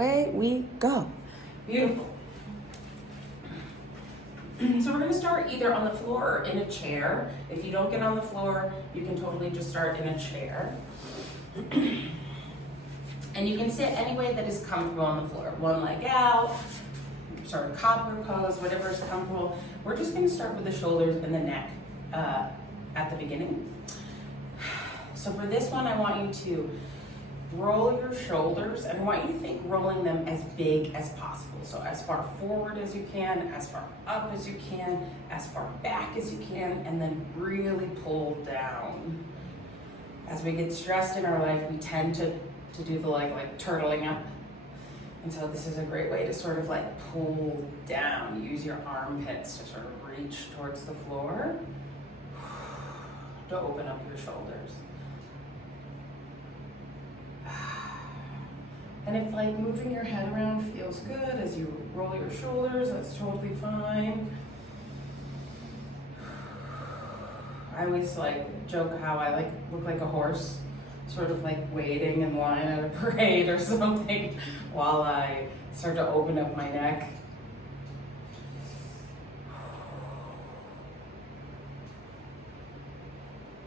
away we go. Beautiful. So we're gonna start either on the floor or in a chair. If you don't get on the floor, you can totally just start in a chair. And you can sit any way that is comfortable on the floor. One leg out, sort of cobra pose, whatever is comfortable. We're just gonna start with the shoulders and the neck at the beginning. So for this one, I want you to roll your shoulders, and I want you to think rolling them as big as possible. So as far forward as you can, as far up as you can, as far back as you can, and then really pull down. As we get stressed in our life, we tend to do the like turtling up. And so this is a great way to sort of like pull down. Use your armpits to sort of reach towards the floor to open up your shoulders. And if like moving your head around feels good as you roll your shoulders, that's totally fine. I always like joke how I like look like a horse, sort of like waiting in line at a parade or something while I start to open up my neck.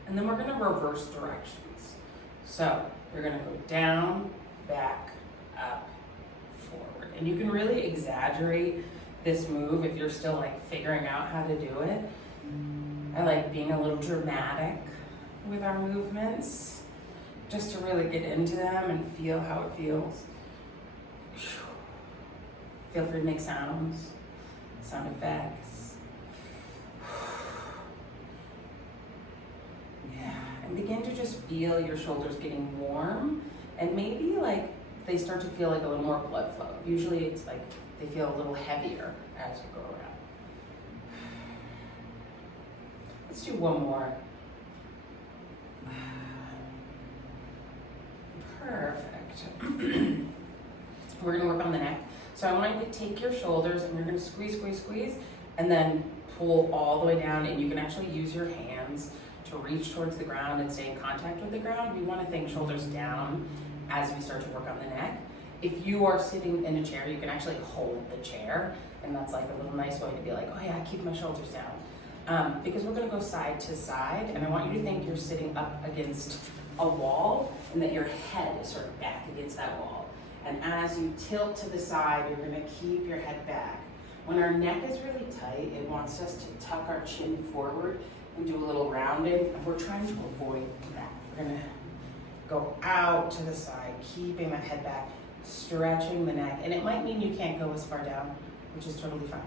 And then we're gonna reverse directions. So you're gonna go down, back, up, forward. And you can really exaggerate this move if you're still like figuring out how to do it. I like being a little dramatic with our movements, just to really get into them and feel how it feels. Feel free to make sound effects. Yeah, and begin to just feel your shoulders getting warm, and maybe like they start to feel like a little more blood flow. Usually it's like they feel a little heavier as you go around. Let's do one more. Perfect. We're gonna work on the neck. So I want you to take your shoulders and you're gonna squeeze, squeeze, squeeze, and then pull all the way down, and you can actually use your hands to reach towards the ground and stay in contact with the ground. We wanna think shoulders down as we start to work on the neck. If you are sitting in a chair, you can actually hold the chair, and that's like a little nice way to be like, oh yeah, I keep my shoulders down. Because we're gonna go side to side, and I want you to think you're sitting up against a wall and that your head is sort of back against that wall. And as you tilt to the side, you're gonna keep your head back. When our neck is really tight, it wants us to tuck our chin forward and do a little rounding, and we're trying to avoid that. We're gonna go out to the side, keeping that head back, stretching the neck, and it might mean you can't go as far down, which is totally fine.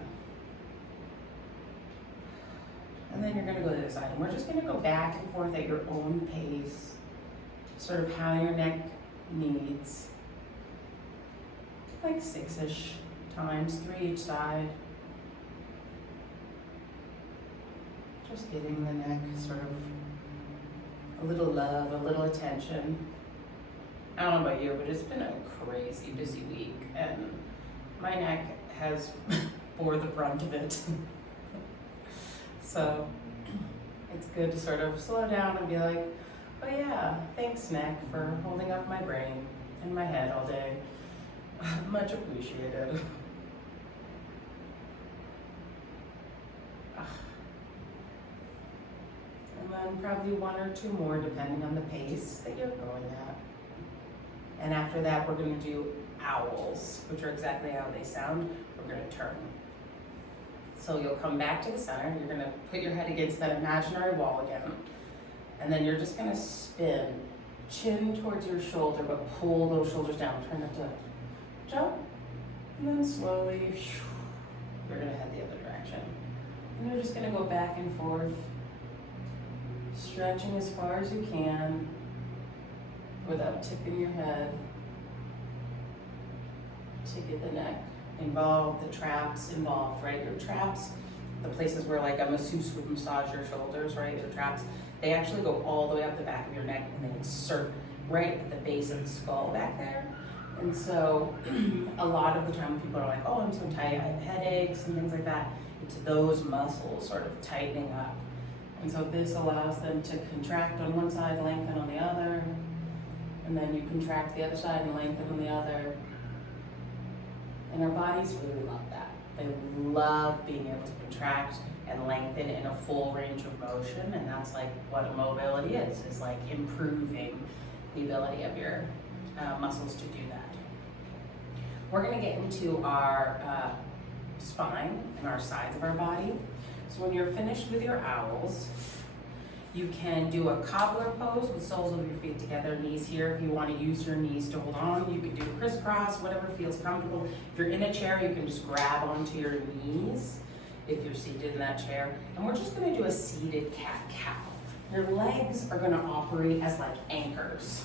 And then you're gonna go to the side, and we're just gonna go back and forth at your own pace, sort of how your neck needs. Like 6-ish times, 3 each side. Just giving the neck sort of a little love, a little attention. I don't know about you, but it's been a crazy busy week, and my neck has bore the brunt of it. So it's good to sort of slow down and be like, oh yeah, thanks neck for holding up my brain and my head all day. Much appreciated. And then probably 1 or 2 more depending on the pace that you're going at. And after that, we're gonna do owls, which are exactly how they sound. We're gonna turn. So you'll come back to the center, you're gonna put your head against that imaginary wall again, and then you're just gonna spin, chin towards your shoulder, but pull those shoulders down. Try not to jump, and then slowly, you're gonna head the other direction. And you're just gonna go back and forth, stretching as far as you can without tipping your head to get the neck involved, the traps involved, right? Your traps, the places where like a masseuse would massage your shoulders, right? Your traps, they actually go all the way up the back of your neck and they insert right at the base of the skull back there. And so a lot of the time when people are like, oh, I'm so tight, I have headaches and things like that, it's those muscles sort of tightening up. And so this allows them to contract on one side, lengthen on the other, and then you contract the other side and lengthen on the other. And our bodies really love that. They love being able to contract and lengthen in a full range of motion, and that's like what mobility is like improving the ability of your muscles to do that. We're gonna get into our spine and our sides of our body. So when you're finished with your owls, you can do a cobbler pose with soles of your feet together, knees here. If you want to use your knees to hold on, you can do crisscross, whatever feels comfortable. If you're in a chair, you can just grab onto your knees if you're seated in that chair. And we're just going to do a seated cat-cow. Your legs are going to operate as like anchors.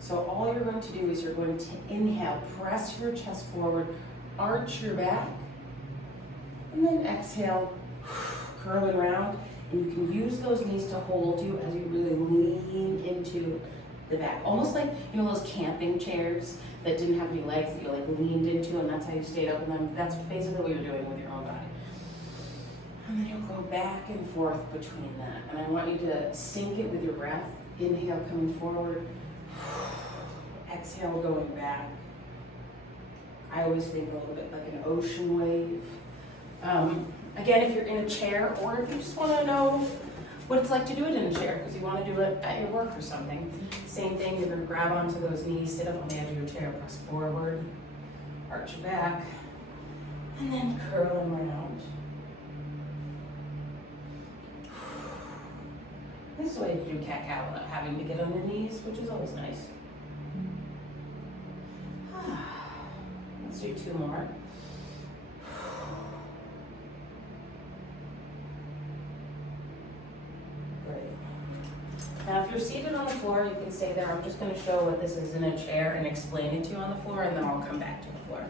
So all you're going to do is you're going to inhale, press your chest forward, arch your back, and then exhale, curl it around. And you can use those knees to hold you as you really lean into the back. Almost like, you know, those camping chairs that didn't have any legs that you like leaned into, and that's how you stayed up in them. That's basically what you're doing with your own body. And then you'll go back and forth between that. And I want you to sync it with your breath. Inhale, coming forward. Exhale, going back. I always think a little bit like an ocean wave. Again, if you're in a chair, or if you just want to know what it's like to do it in a chair, because you want to do it at your work or something. Same thing, you're going to grab onto those knees, sit up on the edge of your chair, press forward, arch your back, and then curl them around. This is the way to do cat-cow without having to get on your knees, which is always nice. Let's do 2 more. Now, if you're seated on the floor, you can stay there. I'm just going to show what this is in a chair and explain it to you on the floor, and then I'll come back to the floor.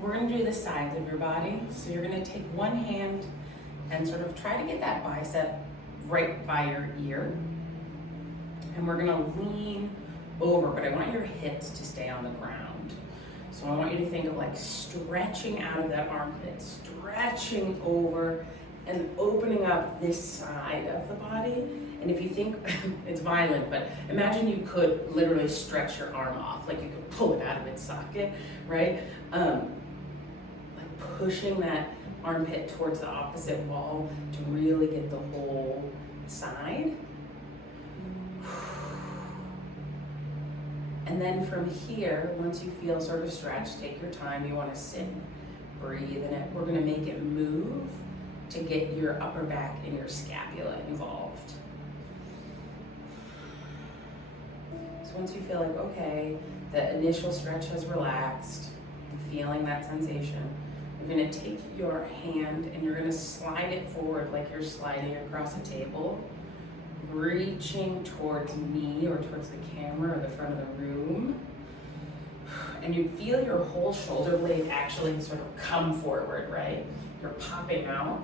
We're going to do the sides of your body. So you're going to take one hand and sort of try to get that bicep right by your ear. And we're going to lean over, but I want your hips to stay on the ground. So I want you to think of like stretching out of that armpit, stretching over, and opening up this side of the body. And if you think, it's violent, but imagine you could literally stretch your arm off, like you could pull it out of its socket, right? Like pushing that armpit towards the opposite wall to really get the whole side. And then from here, once you feel sort of stretched, take your time, you wanna sit, breathe in it. We're gonna make it move to get your upper back and your scapula involved. So once you feel like, okay, the initial stretch has relaxed, I'm feeling that sensation, you're gonna take your hand and you're gonna slide it forward like you're sliding across a table, reaching towards me or towards the camera or the front of the room. And you feel your whole shoulder blade actually sort of come forward, right? You're popping out.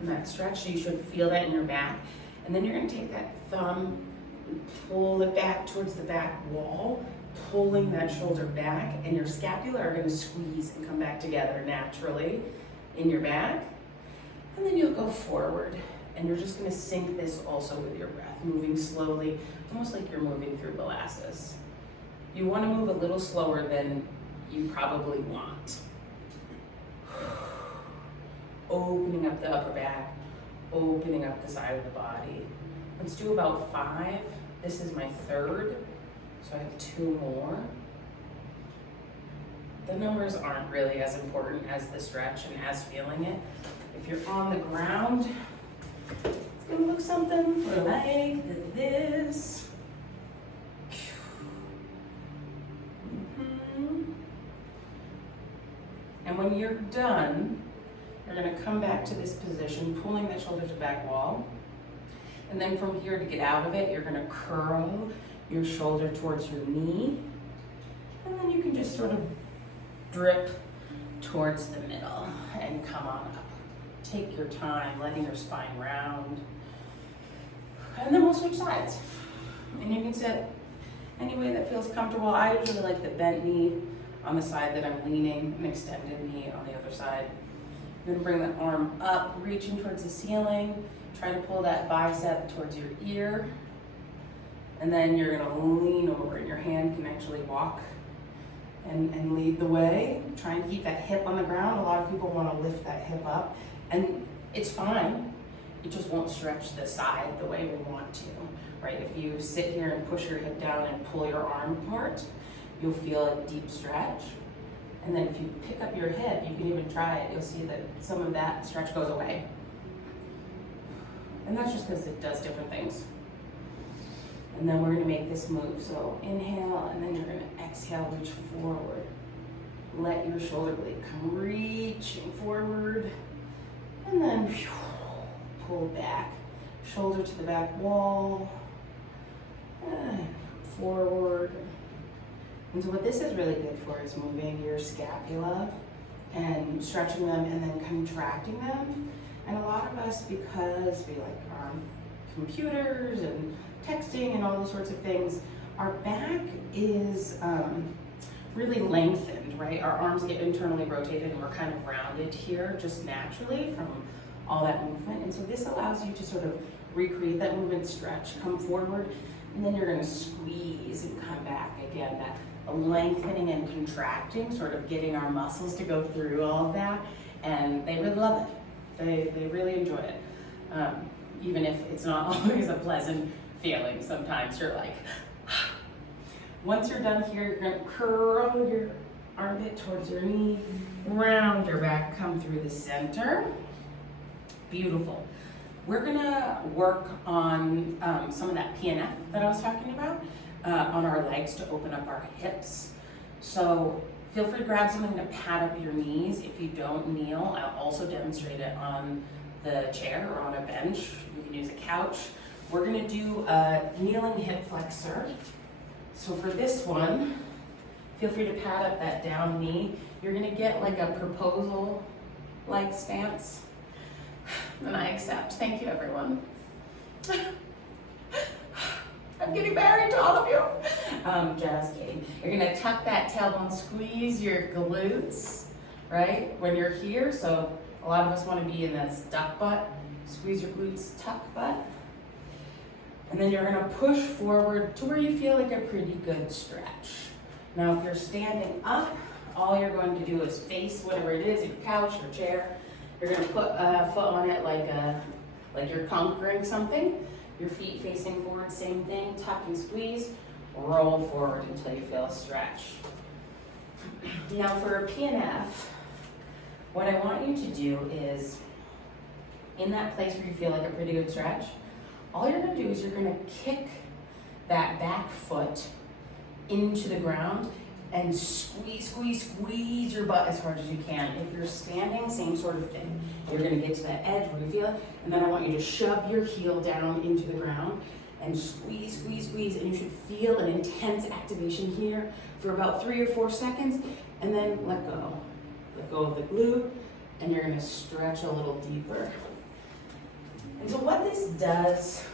And that stretch, you should feel that in your back. And then you're gonna take that thumb and pull it back towards the back wall, pulling that shoulder back, and your scapula are gonna squeeze and come back together naturally in your back. And then you'll go forward. And you're just gonna sync this also with your breath, moving slowly, almost like you're moving through molasses. You wanna move a little slower than you probably want. Opening up the upper back, opening up the side of the body. Let's do about 5. This is my 3rd, so I have 2 more. The numbers aren't really as important as the stretch and as feeling it. If you're on the ground, it's gonna look something like this. And when you're done, you're gonna come back to this position, pulling that shoulder to back wall. And then from here, to get out of it, you're gonna curl your shoulder towards your knee. And then you can just sort of drip towards the middle and come on up. Take your time, letting your spine round. And then we'll switch sides. And you can sit any way that feels comfortable. I usually like the bent knee on the side that I'm leaning, an extended knee on the other side. You're gonna bring the arm up, reaching towards the ceiling. Try to pull that bicep towards your ear. And then you're gonna lean over, and your hand can actually walk and lead the way. Try and keep that hip on the ground. A lot of people want to lift that hip up, and it's fine. It just won't stretch the side the way we want to, right? If you sit here and push your hip down and pull your arm apart, you'll feel a deep stretch. And then if you pick up your hip, you can even try it. You'll see that some of that stretch goes away. And that's just because it does different things. And then we're gonna make this move. So inhale, and then you're gonna exhale, reach forward. Let your shoulder blade come reaching forward. And then pull back. Shoulder to the back wall. And forward. And so what this is really good for is moving your scapula and stretching them and then contracting them. And a lot of us, because we like are on computers and texting and all those sorts of things, our back is really lengthened, right? Our arms get internally rotated and we're kind of rounded here just naturally from all that movement. And so this allows you to sort of recreate that movement, stretch, come forward, and then you're gonna squeeze and come back again. That lengthening and contracting, sort of getting our muscles to go through all of that, and they really love it. They really enjoy it. Even if it's not always a pleasant feeling, sometimes you're like, once you're done here, you're gonna curl your armpit towards your knee, round your back, come through the center. Beautiful. We're gonna work on some of that PNF that I was talking about on our legs to open up our hips. So feel free to grab something to pad up your knees. If you don't kneel, I'll also demonstrate it on the chair or on a bench. You can use a couch. We're gonna do a kneeling hip flexor. So for this one, feel free to pad up that down knee. You're gonna get like a proposal-like stance. And I accept. Thank you, everyone. I'm getting married to all of you. Just kidding. You're gonna tuck that tailbone, squeeze your glutes, right? When you're here, so a lot of us wanna be in this duck butt. Squeeze your glutes, tuck butt. And then you're gonna push forward to where you feel like a pretty good stretch. Now, if you're standing up, all you're going to do is face whatever it is, your couch, your chair. You're gonna put a foot on it like you're conquering something. Your feet facing forward, same thing, tuck and squeeze, roll forward until you feel a stretch. Now for a PNF, what I want you to do is, in that place where you feel like a pretty good stretch, all you're gonna do is you're gonna kick that back foot into the ground and squeeze, squeeze, squeeze your butt as hard as you can. If you're standing, same sort of thing. You're gonna get to that edge where you feel it, and then I want you to shove your heel down into the ground and squeeze, squeeze, squeeze, and you should feel an intense activation here for about 3 or 4 seconds, and then let go. Let go of the glute, and you're gonna stretch a little deeper. And so what this does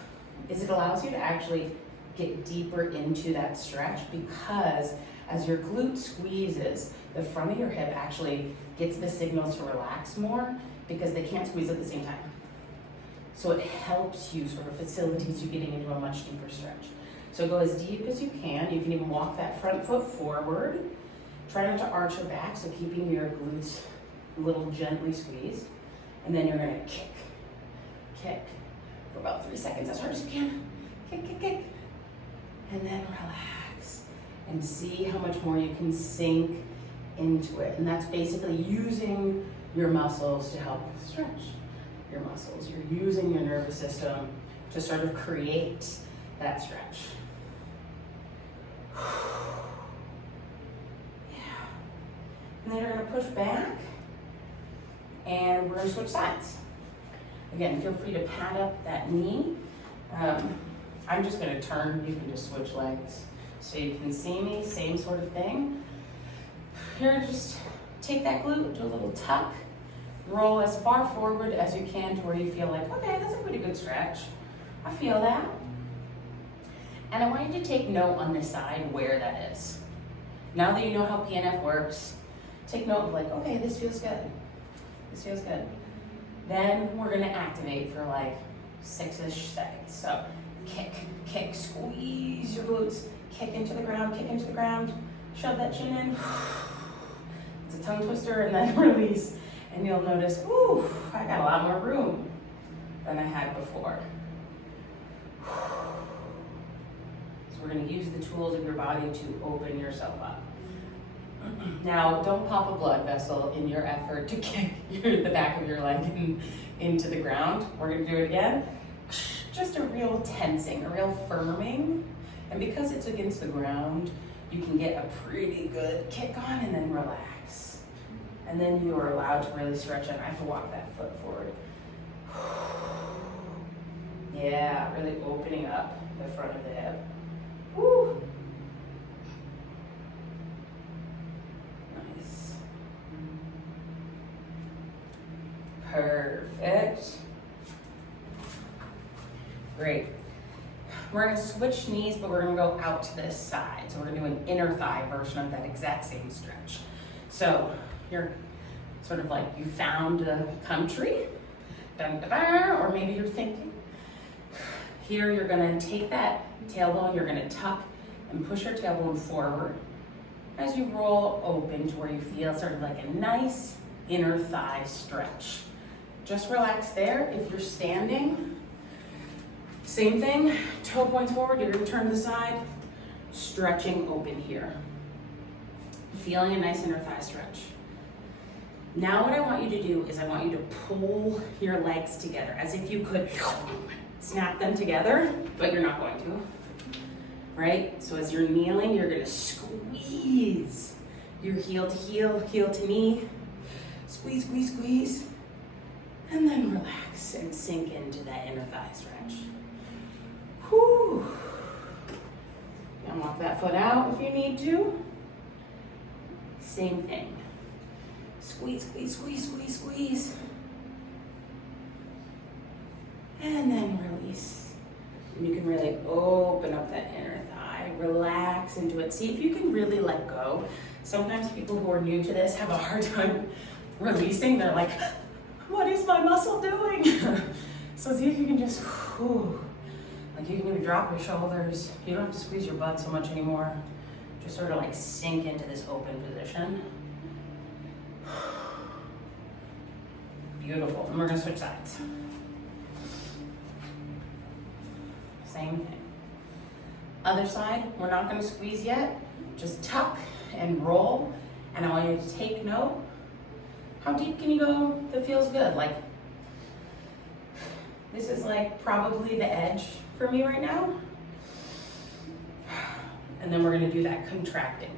is it allows you to actually get deeper into that stretch, because as your glute squeezes, the front of your hip actually gets the signal to relax more because they can't squeeze at the same time. So it helps you, sort of facilitates you getting into a much deeper stretch. So go as deep as you can. You can even walk that front foot forward. Try not to arch your back, so keeping your glutes a little gently squeezed. And then you're gonna kick, kick for about 3 seconds, as hard as you can. Kick, kick, kick. And then relax. And see how much more you can sink into it. And that's basically using your muscles to help stretch your muscles. You're using your nervous system to sort of create that stretch. Yeah. And then you're gonna push back, and we're gonna switch sides. Again, feel free to pad up that knee. I'm just gonna turn, you can just switch legs. So you can see me, same sort of thing. Here, just take that glute, do a little tuck, roll as far forward as you can to where you feel like, okay, that's a pretty good stretch. I feel that. And I want you to take note on this side where that is. Now that you know how PNF works, take note of like, okay, this feels good. This feels good. Then we're gonna activate for like 6-ish seconds. So kick, kick, squeeze your glutes, kick into the ground, shove that chin in. It's a tongue twister, and then release. And you'll notice, ooh, I got a lot more room than I had before. So we're gonna use the tools of your body to open yourself up. Now, don't pop a blood vessel in your effort to kick the back of your leg into the ground. We're gonna do it again. Just a real tensing, a real firming. And because it's against the ground, you can get a pretty good kick on and then relax. And then you are allowed to really stretch it. I have to walk that foot forward. Yeah, really opening up the front of the hip. Woo. Nice. Perfect. Great. We're gonna switch knees, but we're gonna go out to this side. So we're gonna do an inner thigh version of that exact same stretch. So you're sort of like you found a country, dun, dun, dun, or maybe you're thinking. Here you're gonna take that tailbone, you're gonna tuck and push your tailbone forward as you roll open to where you feel sort of like a nice inner thigh stretch. Just relax there. If you're standing, same thing, toe points forward, you're gonna turn to the side, stretching open here. Feeling a nice inner thigh stretch. Now what I want you to do is I want you to pull your legs together as if you could snap them together, but you're not going to, right? So as you're kneeling, you're gonna squeeze your heel to heel, heel to knee, squeeze, squeeze, squeeze, and then relax and sink into that inner thigh stretch. Whew. And walk that foot out if you need to. Same thing. Squeeze, squeeze, squeeze, squeeze, squeeze. And then release. And you can really open up that inner thigh, relax into it. See if you can really let go. Sometimes people who are new to this have a hard time releasing. They're like, what is my muscle doing? So see if you can just, whew, like you can drop your shoulders. You don't have to squeeze your butt so much anymore. Just sort of like sink into this open position. Beautiful. And we're gonna switch sides. Same thing. Other side, we're not gonna squeeze yet. Just tuck and roll. And I want you to take note. How deep can you go that feels good? Like, this is like probably the edge for me right now. And then we're gonna do that contracting.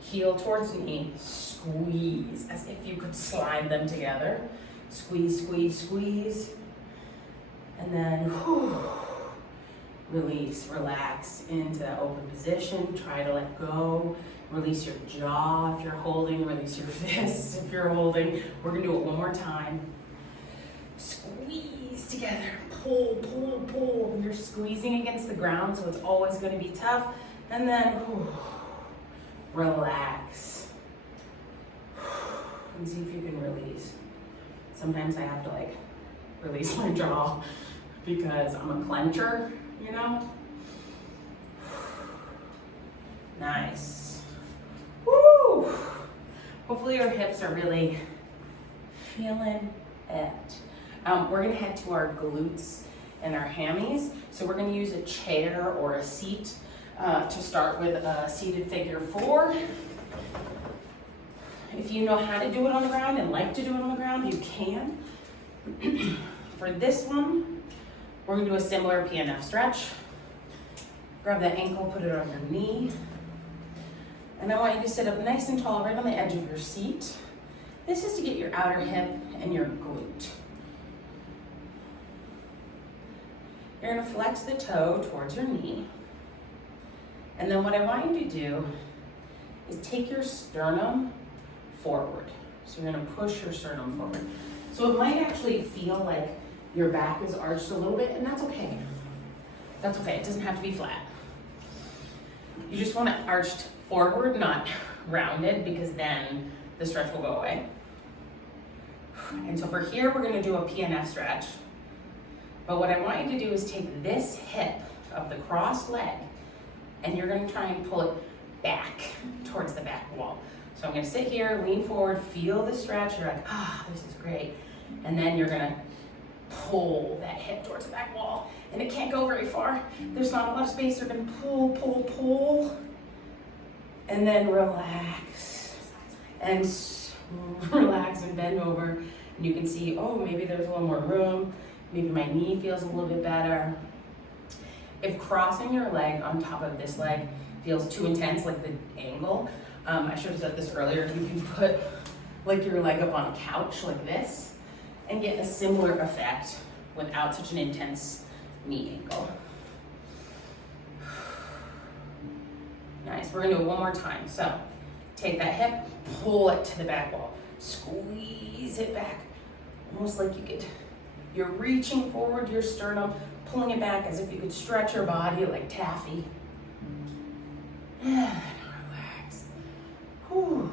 Heel towards knee, squeeze, as if you could slide them together. Squeeze, squeeze, squeeze. And then, whew, release, relax into that open position. Try to let go. Release your jaw if you're holding. Release your fists if you're holding. We're gonna do it one more time. Squeeze together. Pull, pull, pull. You're squeezing against the ground, so it's always gonna be tough. And then, whew, relax. And see if you can release. Sometimes I have to like release my jaw because I'm a clencher, you know? Nice. Woo! Hopefully your hips are really feeling it. We're gonna head to our glutes and our hammies. So we're gonna use a chair or a seat to start with a seated figure 4. If you know how to do it on the ground and like to do it on the ground, you can. For this one, we're gonna do a similar PNF stretch. Grab that ankle, put it on your knee. And I want you to sit up nice and tall right on the edge of your seat. This is to get your outer hip and your glute. You're gonna flex the toe towards your knee. And then what I want you to do is take your sternum forward. So you're gonna push your sternum forward. So it might actually feel like your back is arched a little bit, and that's okay. That's okay, it doesn't have to be flat. You just want it arched forward, not rounded, because then the stretch will go away. And so for here, we're gonna do a PNF stretch. But what I want you to do is take this hip of the crossed leg, and you're gonna try and pull it back towards the back wall. So I'm gonna sit here, lean forward, feel the stretch. You're like, this is great. And then you're gonna pull that hip towards the back wall. And it can't go very far. There's not a lot of space. You're gonna pull, pull, pull. And then relax. And relax and bend over. And you can see, oh, maybe there's a little more room. Maybe my knee feels a little bit better. If crossing your leg on top of this leg feels too intense, like the angle, I should have said this earlier, you can put like your leg up on a couch like this and get a similar effect without such an intense knee angle. Nice, we're gonna do it one more time. So take that hip, pull it to the back wall, squeeze it back, almost like you're reaching forward your sternum, pulling it back as if you could stretch your body like taffy. And relax. Whew.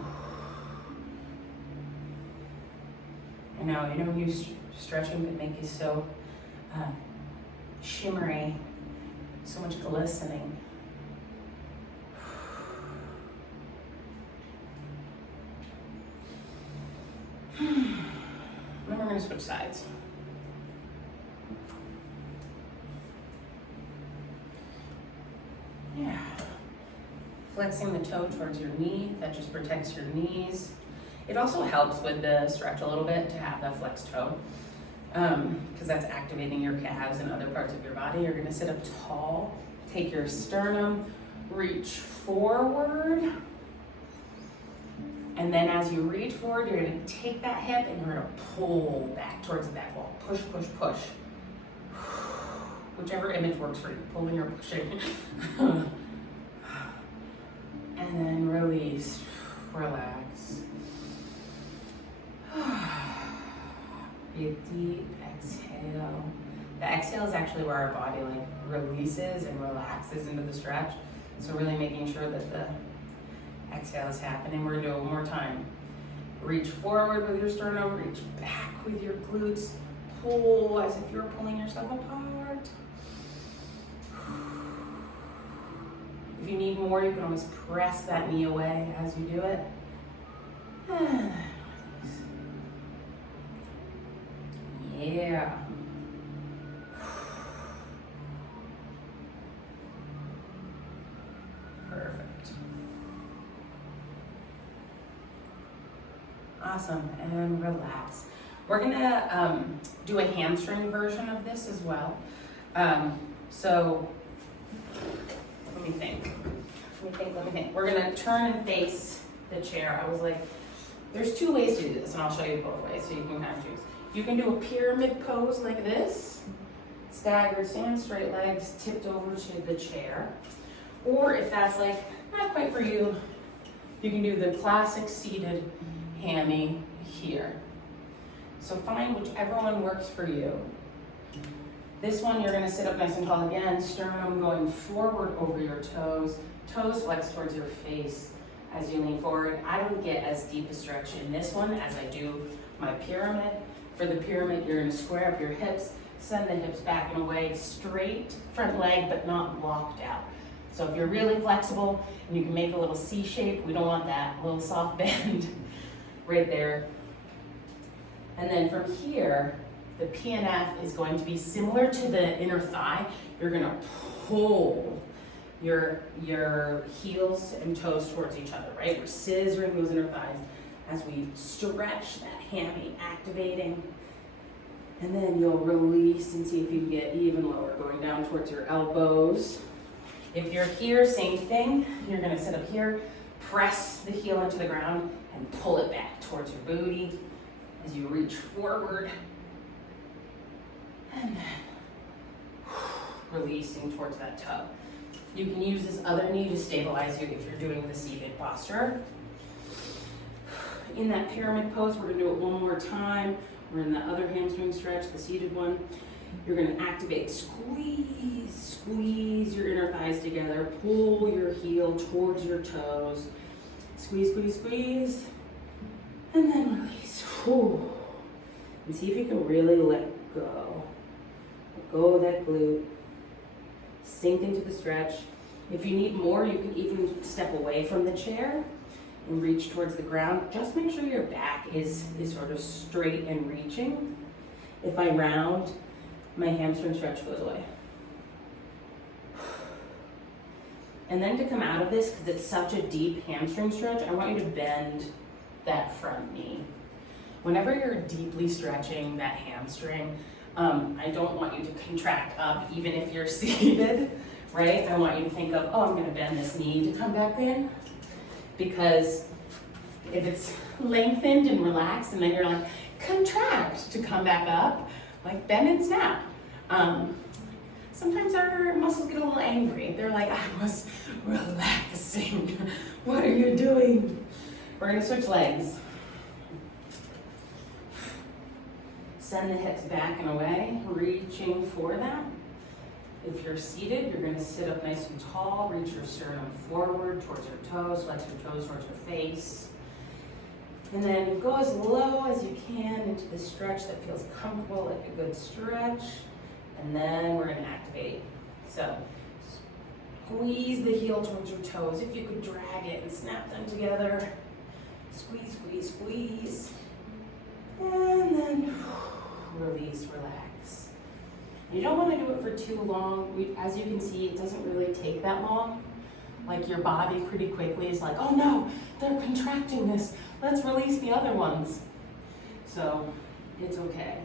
I know, when you stretching can make you so shimmery, so much glistening. Then we're going to switch sides. Yeah. Flexing the toe towards your knee, that just protects your knees. It also helps with the stretch a little bit to have that flexed toe, because that's activating your calves and other parts of your body. You're going to sit up tall, take your sternum, reach forward, and then as you reach forward, you're going to take that hip and you're going to pull back towards the back wall. Push, push, push. Whichever image works for you, pulling or pushing. And then release, relax. Breathe deep, exhale. The exhale is actually where our body like releases and relaxes into the stretch. So really making sure that the exhale is happening. We're gonna do it one more time. Reach forward with your sternum, reach back with your glutes. Pull as if you're pulling yourself apart. If you need more, you can always press that knee away as you do it. Yeah. Perfect. Awesome, and relax. We're gonna do a hamstring version of this as well. So let me think. We're gonna turn and face the chair. I was like, there's two ways to do this, and I'll show you both ways so you can kind of choose. You can do a pyramid pose like this, staggered, stand straight legs tipped over to the chair. Or if that's like not quite for you, you can do the classic seated hammy here. So find whichever one works for you. This one, you're gonna sit up nice and tall again, sternum going forward over your toes, toes flex towards your face as you lean forward. I don't get as deep a stretch in this one as I do my pyramid. For the pyramid, you're gonna square up your hips, send the hips back and away, straight front leg, but not blocked out. So if you're really flexible and you can make a little C shape, we don't want that, a little soft bend right there. And then from here, the PNF is going to be similar to the inner thigh. You're gonna pull your heels and toes towards each other, right? We're scissoring those inner thighs as we stretch that hammy, activating. And then you'll release and see if you can get even lower, going down towards your elbows. If you're here, same thing. You're gonna sit up here, press the heel into the ground and pull it back towards your booty as you reach forward. And then releasing towards that toe. You can use this other knee to stabilize you if you're doing the seated posture. In that pyramid pose, we're gonna do it one more time. We're in the other hamstring stretch, the seated one. You're gonna activate, squeeze your inner thighs together, pull your heel towards your toes. Squeeze, squeeze, squeeze, and then release. Whew. And see if you can really let go. Let go of that glute. Sink into the stretch. If you need more, you can even step away from the chair and reach towards the ground. Just make sure your back is sort of straight and reaching. If I round, my hamstring stretch goes away. And then to come out of this, because it's such a deep hamstring stretch, I want you to bend that front knee. Whenever you're deeply stretching that hamstring, I don't want you to contract up even if you're seated, right? I want you to think of, oh, I'm gonna bend this knee to come back in. Because if it's lengthened and relaxed and then you're like, contract to come back up, like bend and snap. Sometimes our muscles get a little angry. They're like, I was relaxing. What are you doing? We're gonna switch legs. Send the hips back and away, reaching for that. If you're seated, you're gonna sit up nice and tall, reach your sternum forward towards your toes, flex your toes towards your face. And then go as low as you can into the stretch that feels comfortable, like a good stretch. And then we're gonna activate. So squeeze the heel towards your toes. If you could drag it and snap them together. Squeeze, squeeze, squeeze. And then release, relax. You don't want to do it for too long. As you can see, it doesn't really take that long. Like your body pretty quickly is like, oh no, they're contracting this. Let's release the other ones. So it's okay.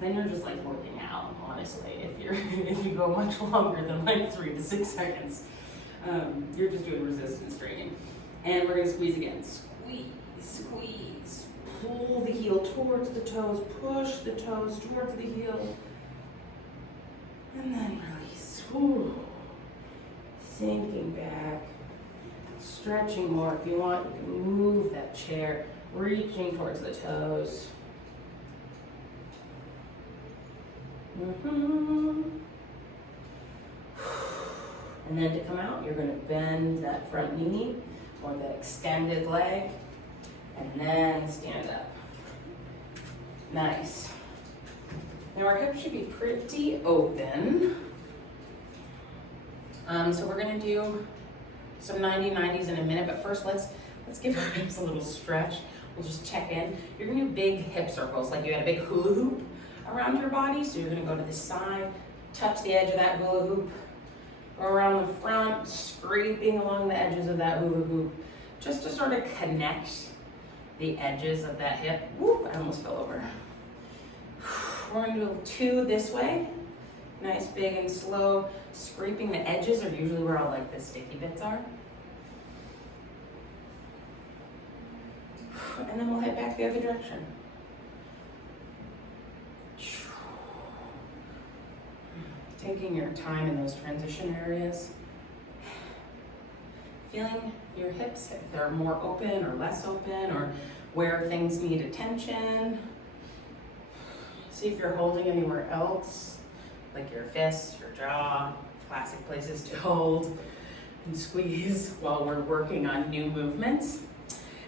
Then you're just like working out, honestly. If you go much longer than like 3 to 6 seconds, you're just doing resistance training. And we're gonna squeeze again. Squeeze, squeeze. Pull the heel towards the toes, push the toes towards the heel. And then release. Ooh. Sinking back. Stretching more. If you want, you can move that chair, reaching towards the toes. And then to come out, you're going to bend that front knee or the extended leg, and then stand up. Nice. Now our hips should be pretty open. So we're going to do some 90-90s in a minute, but first let's give our hips a little stretch. We'll just check in. You're going to do big hip circles, like you had a big hula hoop around your body. So you're going to go to the side, touch the edge of that hula hoop, go around the front, scraping along the edges of that hula hoop, just to sort of connect the edges of that hip. Whoop, I almost fell over. We're going to do 2 this way. Nice, big and slow. Scraping the edges are usually where all like the sticky bits are. And then we'll head back the other direction. Taking your time in those transition areas. Feeling your hips, if they're more open or less open, or where things need attention. See if you're holding anywhere else, like your fists, your jaw, classic places to hold and squeeze while we're working on new movements.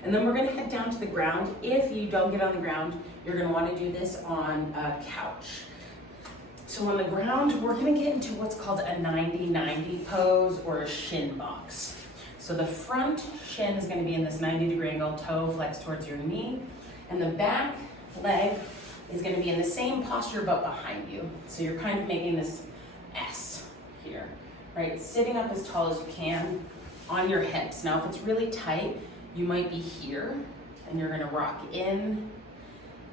And then we're gonna head down to the ground. If you don't get on the ground, you're gonna wanna do this on a couch. So on the ground, we're gonna get into what's called a 90-90 pose or a shin box. So the front shin is gonna be in this 90-degree angle, toe flex towards your knee, and the back leg is gonna be in the same posture but behind you. So you're kind of making this S here, right? Sitting up as tall as you can on your hips. Now, if it's really tight, you might be here, and you're gonna rock in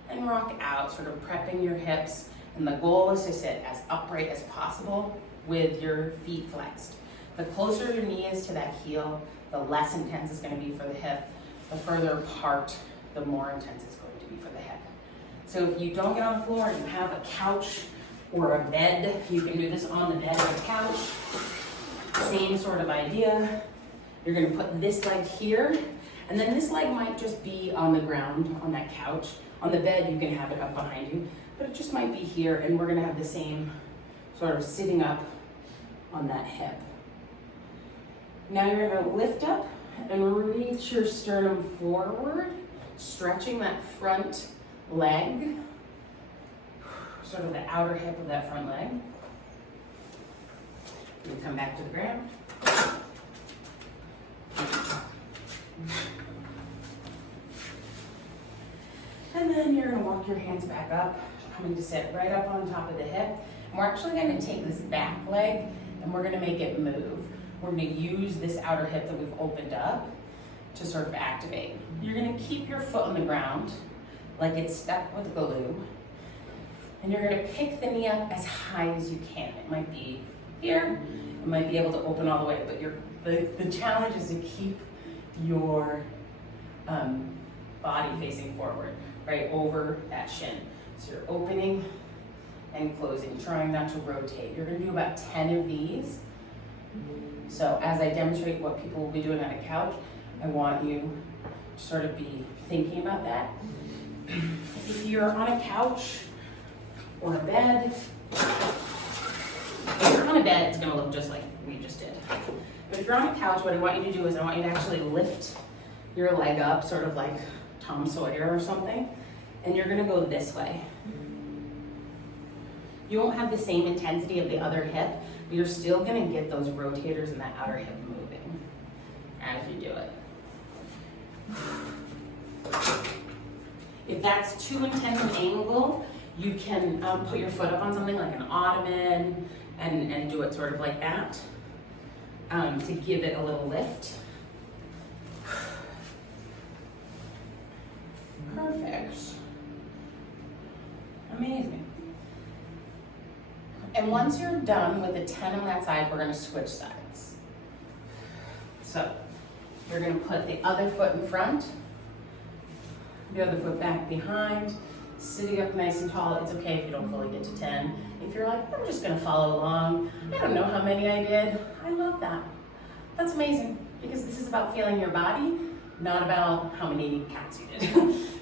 and rock out, sort of prepping your hips. And the goal is to sit as upright as possible with your feet flexed. The closer your knee is to that heel, the less intense it's going to be for the hip. The further apart, the more intense it's going to be for the hip. So if you don't get on the floor and you have a couch or a bed, you can do this on the bed or the couch. Same sort of idea. You're going to put this leg here, and then this leg might just be on the ground on that couch. On the bed, you can have it up behind you, but it just might be here, and we're gonna have the same sort of sitting up on that hip. Now you're gonna lift up and reach your sternum forward, stretching that front leg, sort of the outer hip of that front leg. You come back to the ground. And then you're gonna walk your hands back up, coming to sit right up on top of the hip. And we're actually gonna take this back leg and we're gonna make it move. We're gonna use this outer hip that we've opened up to sort of activate. You're gonna keep your foot on the ground like it's stuck with glue. And you're gonna pick the knee up as high as you can. It might be here, it might be able to open all the way, but the challenge is to keep your body facing forward, right over that shin. So you're opening and closing, trying not to rotate. You're gonna do about 10 of these. So as I demonstrate what people will be doing on a couch, I want you to sort of be thinking about that. If you're on a couch or a bed, if you're on a bed, it's gonna look just like we just did. But if you're on a couch, what I want you to do is I want you to actually lift your leg up, sort of like Tom Sawyer or something, and you're gonna go this way. You won't have the same intensity of the other hip, but you're still gonna get those rotators in that outer hip moving as you do it. If that's too intense an angle, you can put your foot up on something like an ottoman and do it sort of like that to give it a little lift. Perfect. Amazing. And once you're done with the 10 on that side, we're gonna switch sides. So you're gonna put the other foot in front, the other foot back behind, sitting up nice and tall. It's okay if you don't fully get to 10. If you're like, I'm just gonna follow along, I don't know how many I did, I love that. That's amazing, because this is about feeling your body, not about how many counts you did.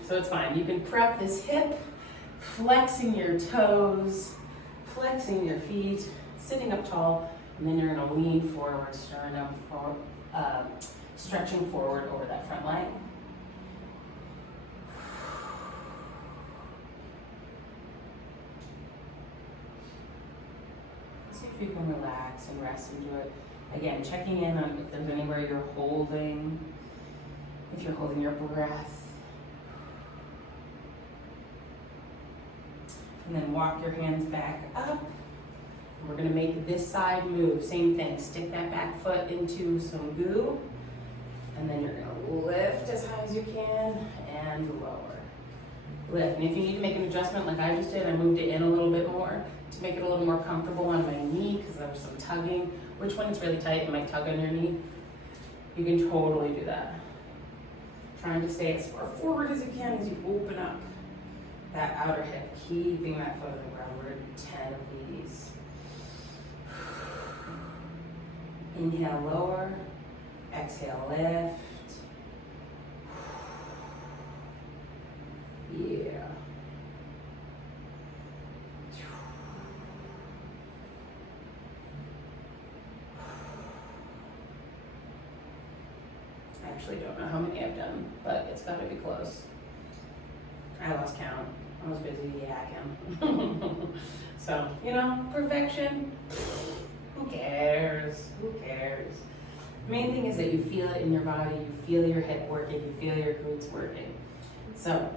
So it's fine. You can prep this hip, flexing your toes, flexing your feet, sitting up tall, and then you're gonna lean forward, sternum forward, stretching forward over that front leg. See if you can relax and rest and do it. Again, checking in on if there's anywhere you're holding, if you're holding your breath. And then walk your hands back up. We're gonna make this side move. Same thing, stick that back foot into some goo. And then you're gonna lift as high as you can and lower. Lift, and if you need to make an adjustment like I just did, I moved it in a little bit more to make it a little more comfortable on my knee because there was some tugging. Which when it's really tight, it might tug on your knee. You can totally do that. Trying to stay as far forward as you can as you open up that outer hip, keeping that foot on the ground. We're gonna do 10 of these. Inhale, lower. Exhale, lift. Yeah. I actually don't know how many I've done, but it's gotta be close. I lost count. I was busy yakking. So, you know, perfection, who cares? Who cares? The main thing is that you feel it in your body, you feel your hip working, you feel your glutes working. So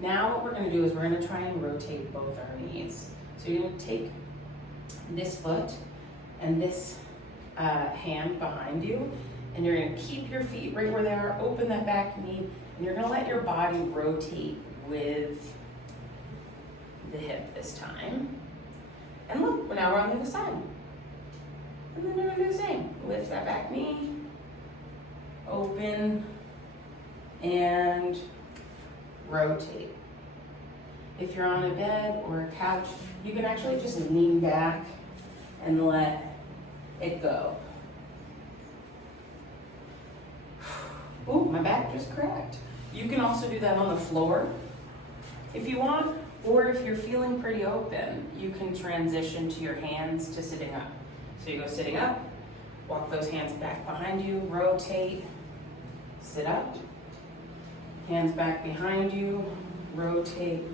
now what we're gonna do is we're gonna try and rotate both our knees. So you're gonna take this foot and this hand behind you, and you're gonna keep your feet right where they are, open that back knee, and you're gonna let your body rotate with the hip this time. And look, now we're on the other side. And then you're gonna do the same. Lift that back knee, open, and rotate. If you're on a bed or a couch, you can actually just lean back and let it go. Ooh, my back just cracked. You can also do that on the floor if you want, or if you're feeling pretty open, you can transition to your hands to sitting up. So you go sitting up, walk those hands back behind you, rotate, sit up, hands back behind you, rotate,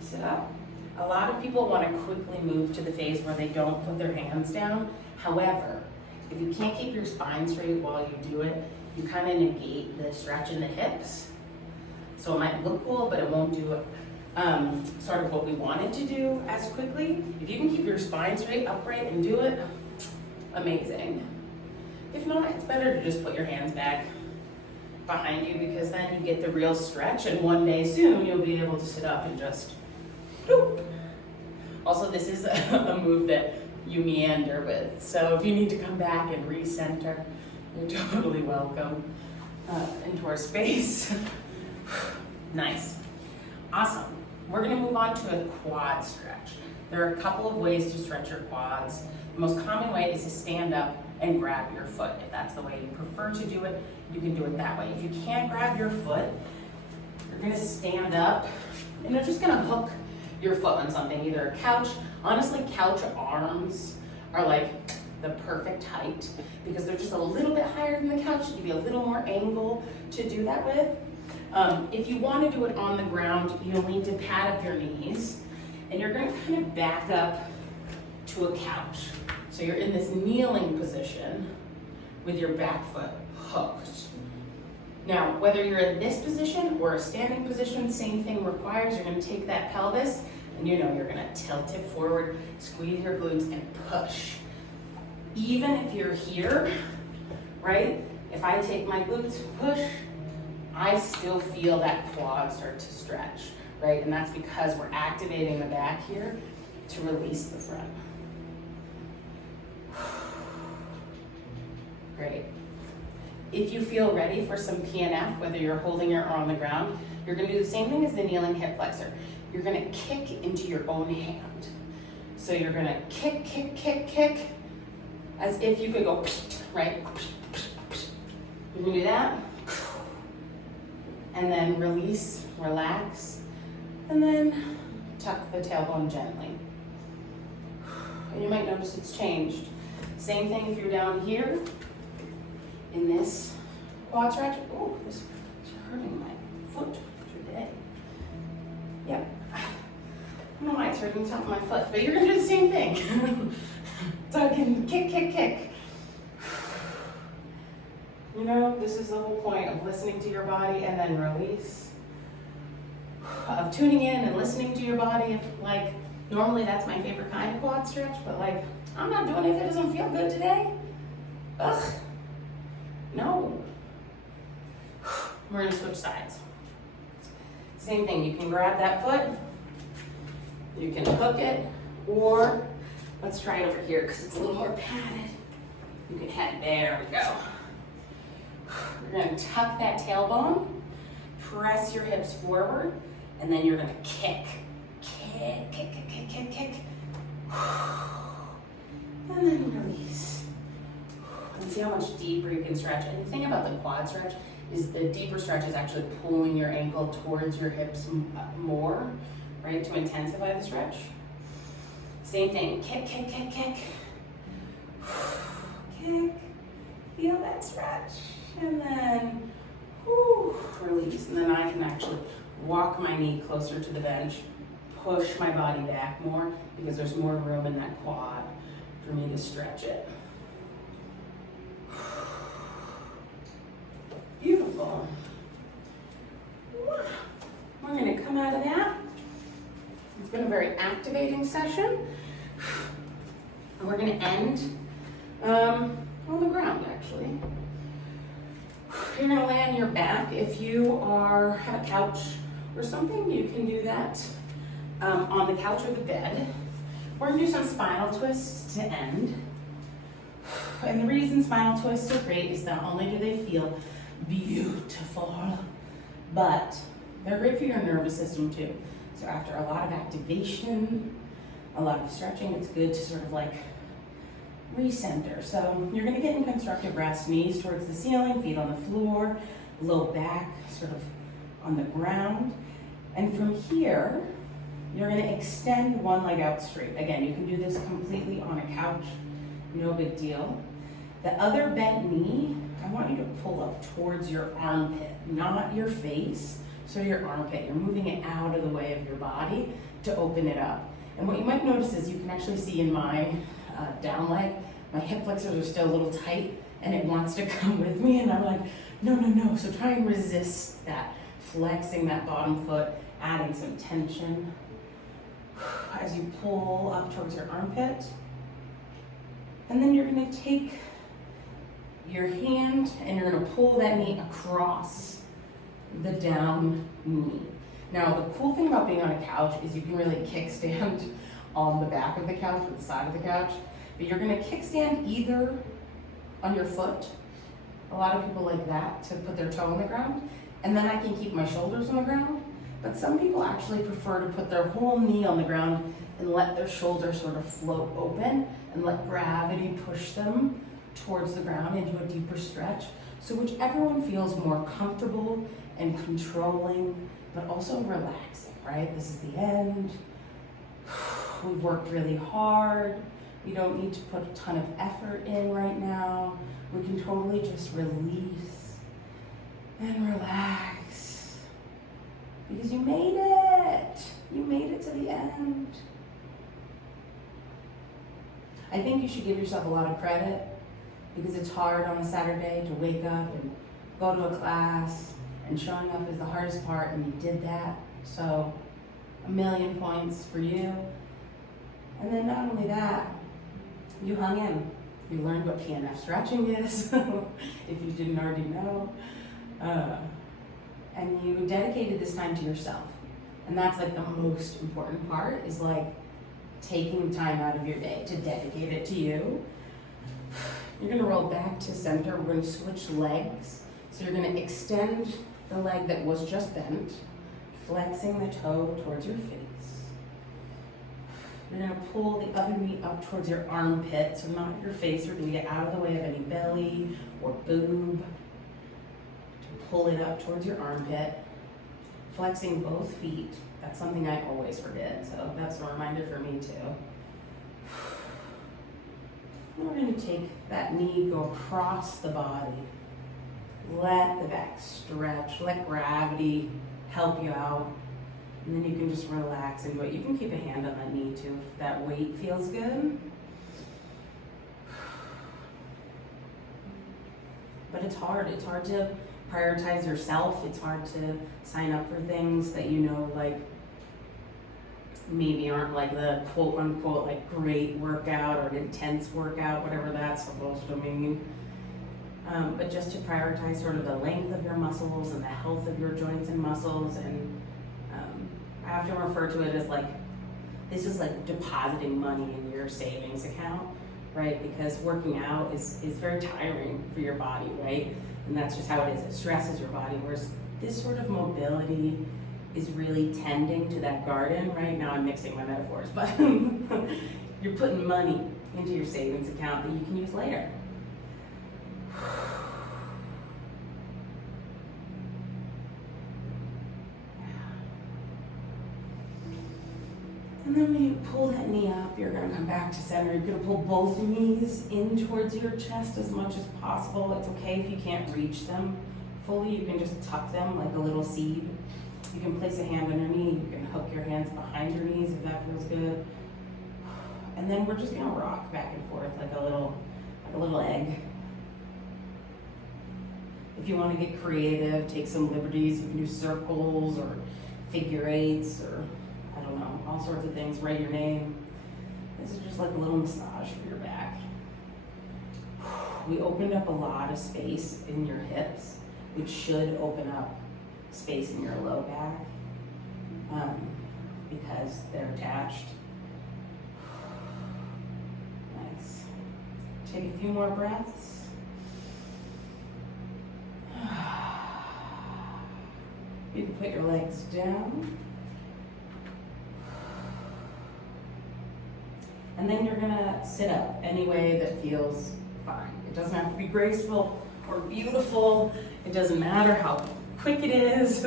sit up. A lot of people want to quickly move to the phase where they don't put their hands down However, if you can't keep your spine straight while you do it, you kind of negate the stretch in the hips. So it might look cool, but it won't do it sort of what we wanted to do as quickly. If you can keep your spine straight, upright, and do it, amazing. If not, it's better to just put your hands back behind you, because then you get the real stretch, and one day soon you'll be able to sit up and just doop. Also, this is a move that you meander with, so if you need to come back and recenter, you're totally welcome into our space. Nice. Awesome. We're going to move on to a quad stretch. There are a couple of ways to stretch your quads. The most common way is to stand up and grab your foot. If that's the way you prefer to do it, you can do it that way. If you can't grab your foot, you're going to stand up and you're just going to hook your foot on something, either a couch. Honestly, couch arms are like the perfect height because they're just a little bit higher than the couch to give you a little more angle to do that with. If you want to do it on the ground, you'll need to pad up your knees, and you're going to kind of back up to a couch. So you're in this kneeling position with your back foot hooked. Now, whether you're in this position or a standing position, same thing requires. You're going to take that pelvis, and you're going to tilt it forward, squeeze your glutes, and push. Even if you're here, right? If I take my glutes, push, I still feel that quad start to stretch, right? And that's because we're activating the back here to release the front. Great. If you feel ready for some PNF, whether you're holding it or on the ground, you're gonna do the same thing as the kneeling hip flexor. You're gonna kick into your own hand. So you're gonna kick, kick, kick, kick, as if you could go, right? You can do that. And then release, relax, and then tuck the tailbone gently. And you might notice it's changed. Same thing if you're down here in this quad stretch. Oh, this is hurting my foot today. Yep. I don't know why it's hurting the top of my foot, but you're gonna do the same thing. So I can kick, kick, kick. You know, this is the whole point of listening to your body and then release. Of tuning in and listening to your body. If, like, normally that's my favorite kind of quad stretch, but like, I'm not doing it if it doesn't feel good today. Ugh. No. We're gonna switch sides. Same thing, you can grab that foot, you can hook it, or let's try it over here because it's a little more padded. You can head, there we go. You're gonna tuck that tailbone, press your hips forward, and then you're gonna kick. Kick, kick, kick, kick, kick, kick. And then release. And see how much deeper you can stretch. And the thing about the quad stretch is the deeper stretch is actually pulling your ankle towards your hips more, right, to intensify the stretch. Same thing, kick, kick, kick, kick. Kick, feel that stretch. And then, release. And then I can actually walk my knee closer to the bench, push my body back more because there's more room in that quad for me to stretch it. Beautiful. We're going to come out of that. It's been a very activating session. And we're going to end on the ground, actually. You're going to lay on your back. If you have a couch or something, you can do that on the couch or the bed. We're going to do some spinal twists to end. And the reason spinal twists are great is not only do they feel beautiful, but they're great for your nervous system too. So after a lot of activation, a lot of stretching, it's good to sort of like recenter. So you're gonna get in constructive rest, knees towards the ceiling, feet on the floor, low back sort of on the ground. And from here, you're gonna extend one leg out straight. Again, you can do this completely on a couch, no big deal. The other bent knee, I want you to pull up towards your armpit, not your face, so your armpit. You're moving it out of the way of your body to open it up. And what you might notice is you can actually see in my down leg, my hip flexors are still a little tight and it wants to come with me, and I'm like, no, no, no. So try and resist that, flexing that bottom foot, adding some tension as you pull up towards your armpit. And then you're gonna take your hand and you're gonna pull that knee across the down knee. Now, the cool thing about being on a couch is you can really kickstand on the back of the couch or the side of the couch, but you're gonna kickstand either on your foot. A lot of people like that, to put their toe on the ground, and then I can keep my shoulders on the ground. But some people actually prefer to put their whole knee on the ground and let their shoulders sort of float open and let gravity push them towards the ground into a deeper stretch. So whichever one feels more comfortable and controlling, but also relaxing, right? This is the end. We've worked really hard. We don't need to put a ton of effort in right now. We can totally just release and relax. Because you made it. You made it to the end. I think you should give yourself a lot of credit, because it's hard on a Saturday to wake up and go to a class, and showing up is the hardest part, and you did that. So 1,000,000 points for you. And then not only that, you hung in. You learned what PNF stretching is, if you didn't already know. And you dedicated this time to yourself. And that's like the most important part, is like taking time out of your day to dedicate it to you. You're gonna roll back to center. We're gonna switch legs. So you're gonna extend the leg that was just bent, flexing the toe towards your face. You're gonna pull the other knee up towards your armpit, so not your face. You're gonna get out of the way of any belly or boob. Pull it up towards your armpit, flexing both feet. That's something I always forget, so that's a reminder for me too. And we're going to take that knee, go across the body. Let the back stretch, let gravity help you out. And then you can just relax into it. You can keep a hand on that knee too if that weight feels good. But it's hard to prioritize yourself. It's hard to sign up for things that you know, like, maybe aren't like the quote unquote like great workout or an intense workout, whatever that's supposed to mean. But just to prioritize sort of the length of your muscles and the health of your joints and muscles. And I often refer to it as like, this is like depositing money in your savings account, right? Because working out is very tiring for your body, right? And that's just how it is. It stresses your body. Whereas this sort of mobility is really tending to that garden. Right now I'm mixing my metaphors, but you're putting money into your savings account that you can use later. And then when you pull that knee up, you're gonna come back to center. You're gonna pull both knees in towards your chest as much as possible. It's okay if you can't reach them fully. You can just tuck them like a little seed. You can place a hand on your knee. You can hook your hands behind your knees if that feels good. And then we're just gonna rock back and forth like a little egg. If you want to get creative, take some liberties. You can do circles or figure eights or I don't know, all sorts of things. Write your name. This is just like a little massage for your back. We opened up a lot of space in your hips, which should open up space in your low back because they're attached. Nice. Take a few more breaths. You can put your legs down. And then you're gonna sit up any way that feels fine. It doesn't have to be graceful or beautiful. It doesn't matter how quick it is.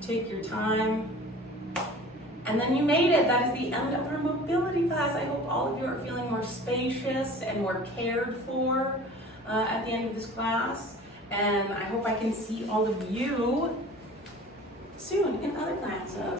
Take your time. And then you made it. That is the end of our mobility class. I hope all of you are feeling more spacious and more cared for at the end of this class. And I hope I can see all of you soon in other classes.